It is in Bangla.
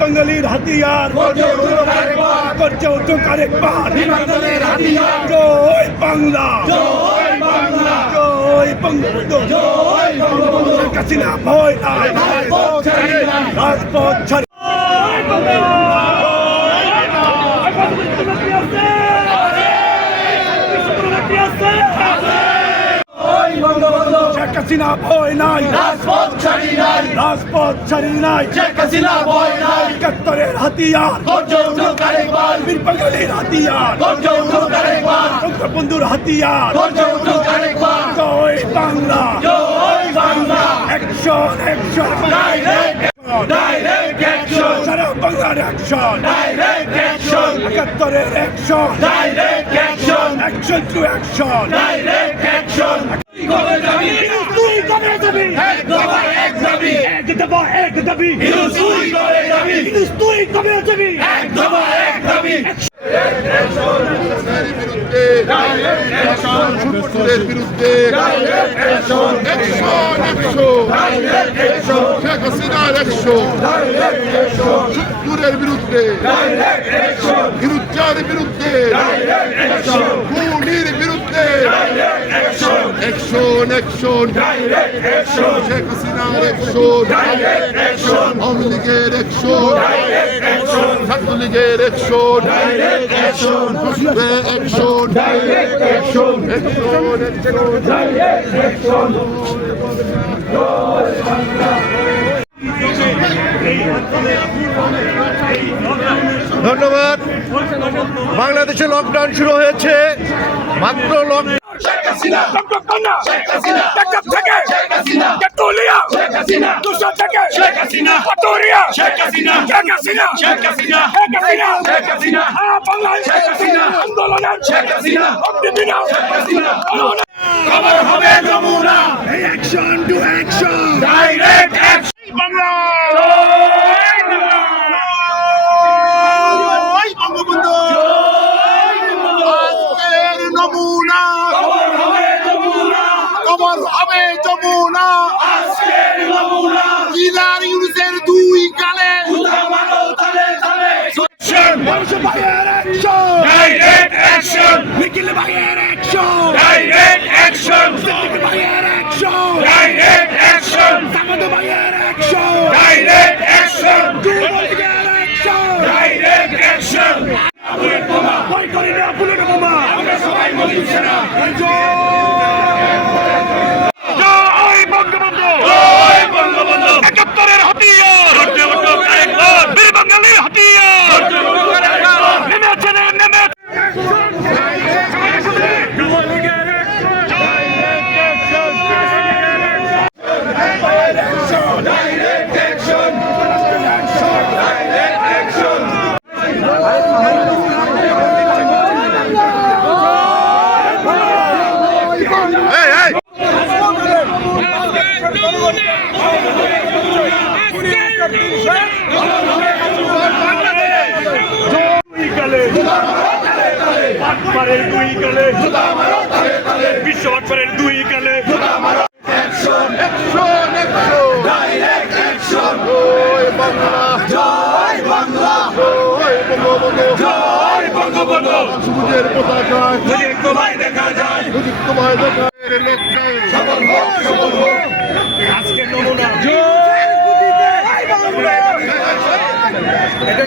বাঙালির হাতিয়ার করছে উঁচু আরেকবার জয় বাংলা জয় বঙ্গবন্ধু শেখ হাসিনা ভয় নাই রাজপথ ছাড়ি শেখ হাসিনা ভয় নাই রাজপথ ছাড়ি নাই শেখ হাসিনা ভয় নাই ৭১-এর হাতিয়ার বীর বাঙালির হাতিয়ার বঙ্গবন্ধুর হাতিয়ার জয় বাংলা অ্যাকশন সারা বাংলার অ্যাকশন ৭১-এর অ্যাকশন টু অ্যাকশন বিরুদ্ধে শেখ হাসিনার ১৭০ বিরুদ্ধে হিরুজ্জার বিরুদ্ধে খুনির বিরুদ্ধে অ্যাকশন শেখ হাসিনার আওয়ামী লীগের ছাত্রলীগের ধন্যবাদ। বাংলাদেশে লকডাউন শুরু হয়েছে, মাত্র লকডাউন খবর হবে Jamuna action to action direct action Bangla Bangabandhu আজকের নমুনা খবর হবে যমুনা আজকের নমুনা লিডার ইউনুসের দুই গালে ডাইরেক্ট অ্যাকশন নিখিল ভাইয়ের অ্যাকশন ডাইরেক্ট অ্যাকশন সিদ্দিক ভাইয়ের অ্যাকশন ডাইরেক্ট অ্যাকশন সামাদ ভাইয়ের অ্যাকশন ডাইরেক্ট অ্যাকশন যুবলীগের অ্যাকশন ডাইরেক্ট অ্যাকশন বুলেট বোমা ভয় করি না বুলেট বোমা আমরা সবাই মুসলিম সেনা জয় বঙ্গবন্ধু ৭১-এর হাতিয়ার বীর বাঙালির হাতিয়ার বিশ্ব আকবরের দুই কালে সবুজের পতাকায় দেখা যায় আজকে নমুনা এটা